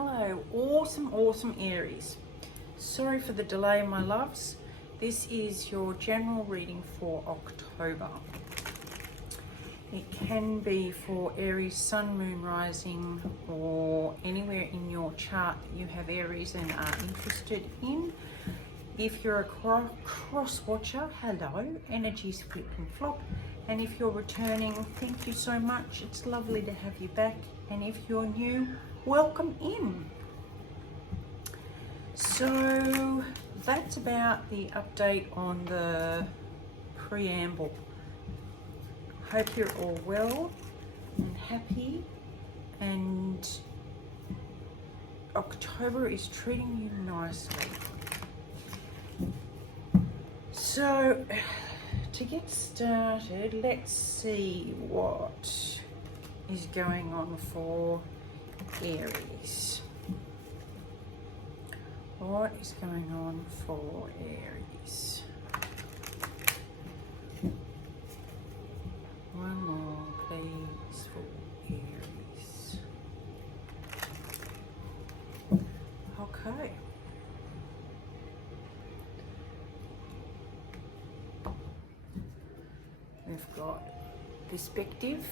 Hello, awesome Aries. Sorry for the delay, my loves. This is your general reading for October. It can be for Aries, Sun, Moon, Rising, or anywhere in your chart that you have Aries and are interested in. If you're a cross watcher, hello, energies flip and flop. And if you're returning, thank you so much. It's lovely to have you back. And if you're new, welcome in. So that's about the update on the preamble. Hope you're all well and happy, and October is treating you nicely. So to get started, let's see what is going on for Aries. What is going on for Aries? One more, please, for Aries. Okay. We've got perspective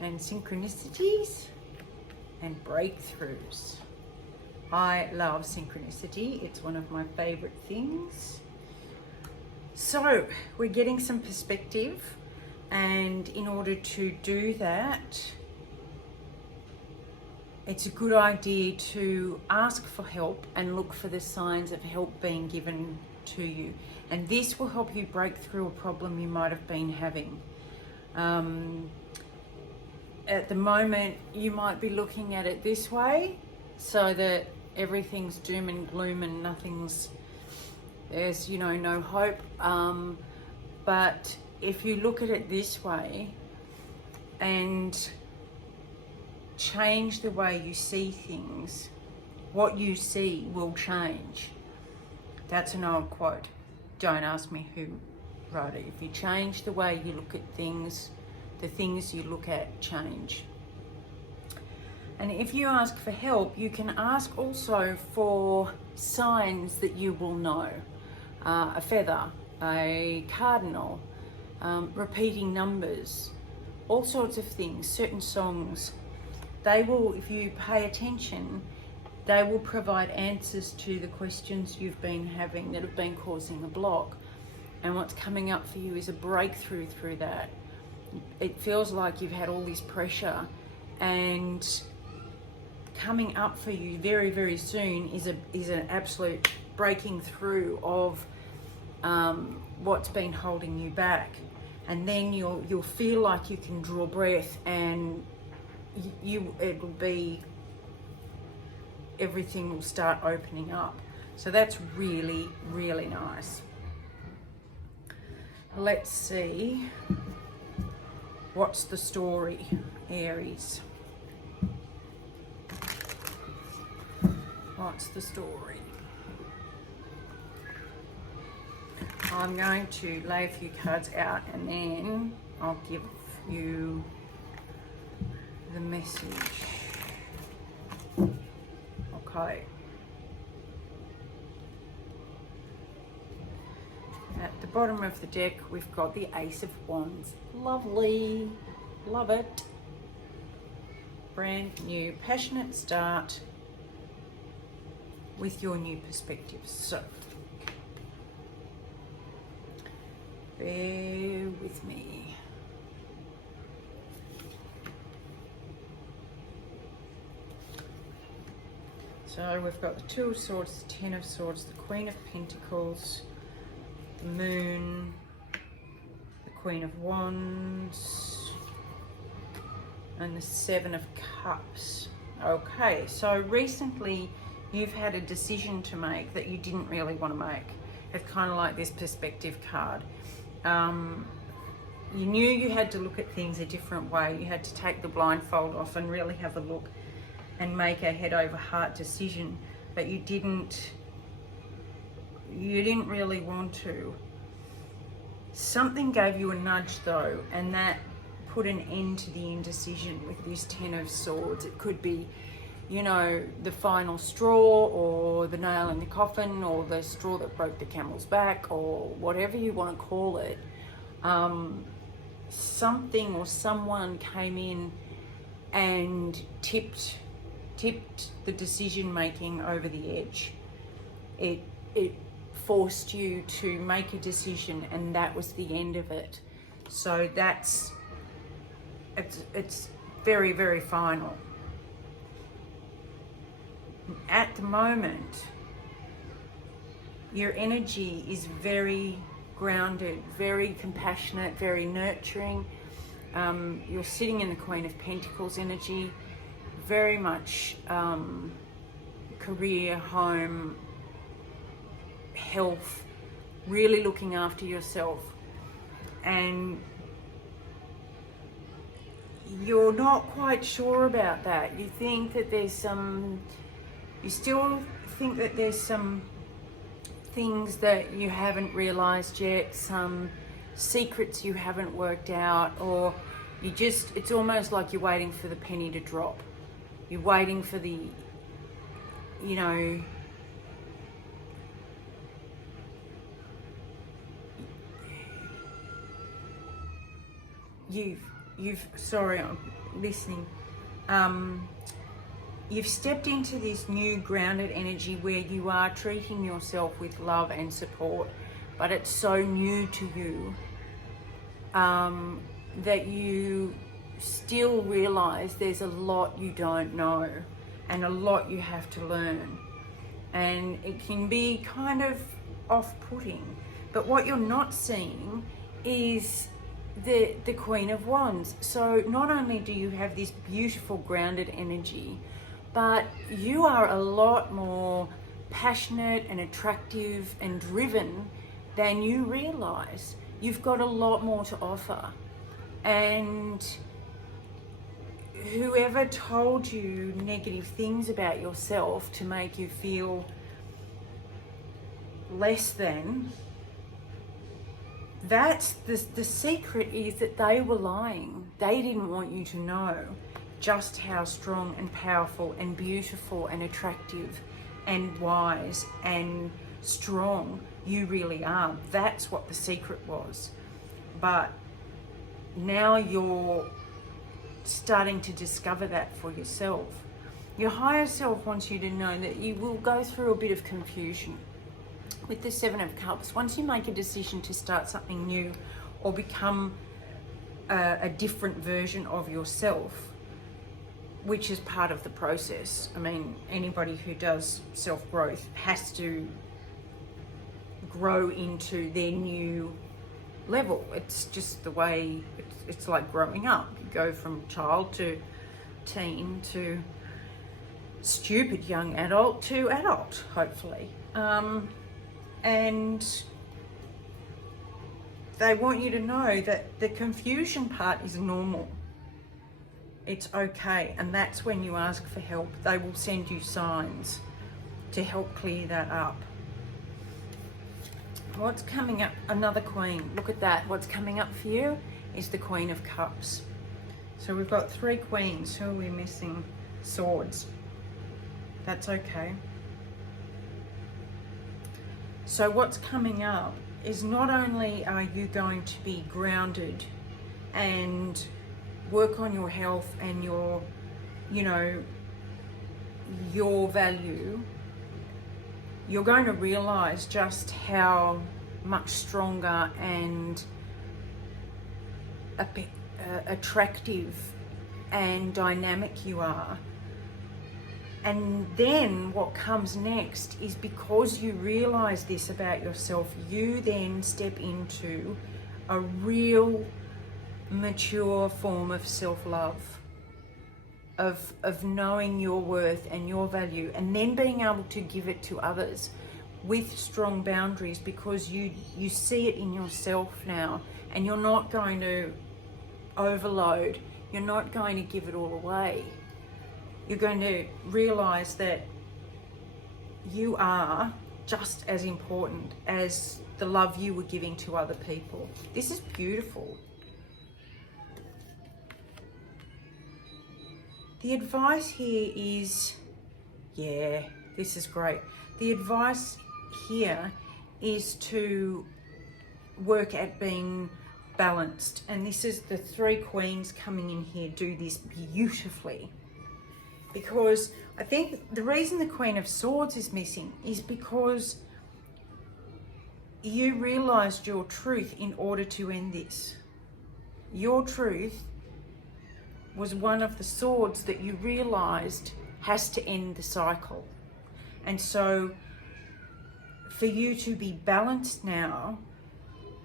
and synchronicities and breakthroughs. I love synchronicity. It's one of my favorite things. So we're getting some perspective, and in order to do that, it's a good idea to ask for help and look for the signs of help being given to you. And this will help you break through a problem you might have been having. At the moment, you might be looking at it this way, so that everything's doom and gloom and there's no hope. But if you look at it this way and change the way you see things, what you see will change. That's an old quote. Don't ask me who wrote it. If you change the way you look at things, the things you look at change. And if you ask for help, you can ask also for signs that you will know. A feather, a cardinal, repeating numbers, all sorts of things, certain songs. They will, if you pay attention, they will provide answers to the questions you've been having that have been causing a block. And what's coming up for you is a breakthrough through that. It feels like you've had all this pressure, and coming up for you very soon is an absolute breaking through of what's been holding you back. And then you'll feel like you can draw breath, and it'll be, everything will start opening up. So that's really nice. Let's see, what's the story, Aries? What's the story? I'm going to lay a few cards out, and then I'll give you the message. Okay. At the bottom of the deck, we've got the Ace of Wands. Lovely. Love it. Brand new, passionate start with your new perspective. So, bear with me. So we've got the Two of Swords, the Ten of Swords, the Queen of Pentacles, the Moon, the Queen of Wands, and the Seven of Cups. Okay, so recently you've had a decision to make that you didn't really want to make. It's kind of like this perspective card. You knew you had to look at things a different way. You had to take the blindfold off and really have a look and make a head over heart decision, but you didn't really want to. Something gave you a nudge though, and that put an end to the indecision with this Ten of Swords. It could be, you know, the final straw, or the nail in the coffin, or the straw that broke the camel's back, or whatever you want to call it. Something or someone came in and tipped the decision making over the edge. It forced you to make a decision, and that was the end of it. So it's very, very final. At the moment, your energy is very grounded, very compassionate, very nurturing. You're sitting in the Queen of Pentacles energy, very much career, home, health, really looking after yourself. And you're not quite sure about that. You think that you still think that there's some things that you haven't realized yet, some secrets you haven't worked out, or it's almost like you're waiting for the penny to drop. You're waiting for the, you know, sorry, I'm listening. You've stepped into this new grounded energy where you are treating yourself with love and support, but it's so new to you that you still realize there's a lot you don't know and a lot you have to learn. And it can be kind of off-putting. But what you're not seeing is the Queen of Wands. So not only do you have this beautiful grounded energy, but you are a lot more passionate and attractive and driven than you realize. You've got a lot more to offer. And whoever told you negative things about yourself to make you feel less than, that's the secret, is that they were lying. They didn't want you to know just how strong and powerful and beautiful and attractive and wise and strong you really are. That's what the secret was. But now you're starting to discover that for yourself. Your higher self wants you to know that you will go through a bit of confusion. With the Seven of Cups, once you make a decision to start something new or become a different version of yourself, which is part of the process. I mean, anybody who does self-growth has to grow into their new level. It's just the way, it's like growing up. You go from child to teen to stupid young adult to adult, hopefully. And they want you to know that the confusion part is normal. It's okay. And that's when you ask for help. They will send you signs to help clear that up. What's coming up? Another Queen. Look at that. What's coming up for you is the Queen of Cups. So we've got 3 Queens. Who are we missing? Swords. That's okay. So what's coming up is not only are you going to be grounded and work on your health and your, you know, your value, you're going to realize just how much stronger and attractive and dynamic you are. And then what comes next is, because you realize this about yourself, you then step into a real mature form of self-love, of knowing your worth and your value, and then being able to give it to others with strong boundaries, because you see it in yourself now, and you're not going to overload, you're not going to give it all away. You're going to realize that you are just as important as the love you were giving to other people. This is beautiful. The advice here is, yeah, this is great. The advice here is to work at being balanced. And this is the 3 queens coming in here do this beautifully. Because I think the reason the Queen of Swords is missing is because you realized your truth in order to end this. Your truth was one of the swords that you realized has to end the cycle. And so for you to be balanced now,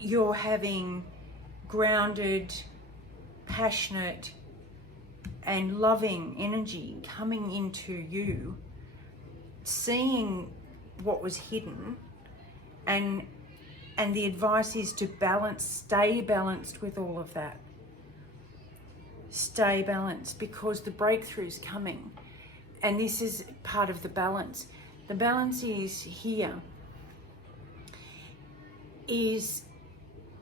you're having grounded, passionate, and loving energy coming into you, seeing what was hidden, and the advice is to balance, stay balanced with all of that. Stay balanced, because the breakthrough's coming, and this is part of the balance. The balance is here, is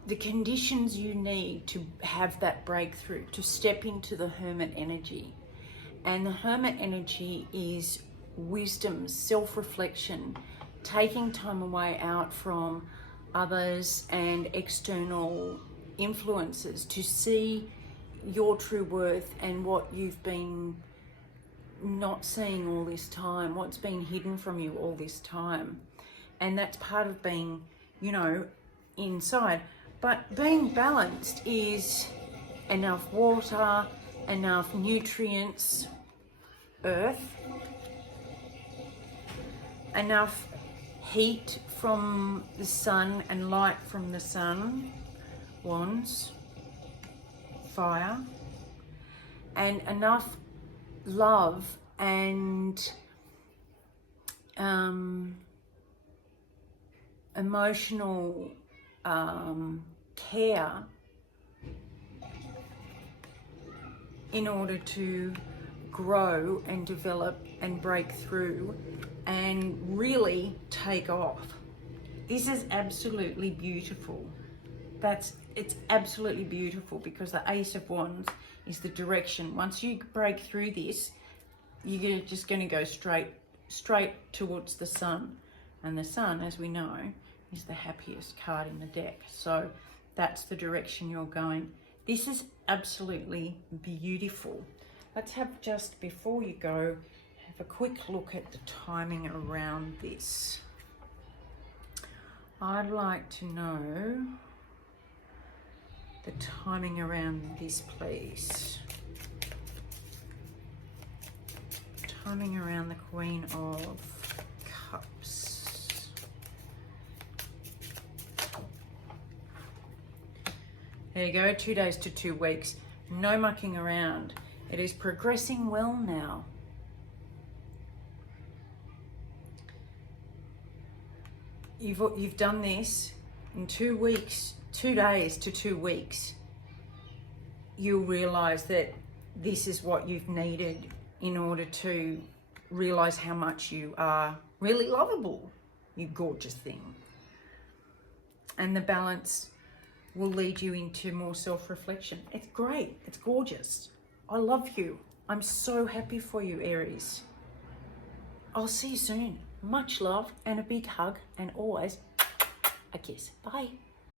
the conditions you need to have that breakthrough, to step into the Hermit energy. And the Hermit energy is wisdom, self-reflection, taking time away out from others and external influences to see your true worth and what you've been not seeing all this time, what's been hidden from you all this time. And that's part of being, you know, inside. But being balanced is enough water, enough nutrients, earth, enough heat from the sun and light from the sun, wands, fire, and enough love and emotional care in order to grow and develop and break through and really take off. This is absolutely beautiful. It's absolutely beautiful, because the Ace of Wands is the direction. Once you break through this, you're just going to go straight towards the sun. And the sun, as we know, is the happiest card in the deck. So that's the direction you're going. This is absolutely beautiful. Let's have, just before you go, have a quick look at the timing around this. I'd like to know the timing around this, please. Timing around the Queen of Cups. There you go, 2 days to 2 weeks. No mucking around. It is progressing well now. You've done this in 2 weeks, 2 days to 2 weeks. You'll realize that this is what you've needed in order to realize how much you are really lovable, you gorgeous thing. And the balance will lead you into more self-reflection. It's great. It's gorgeous. I love you. I'm so happy for you, Aries. I'll see you soon. Much love and a big hug, and always a kiss. Bye.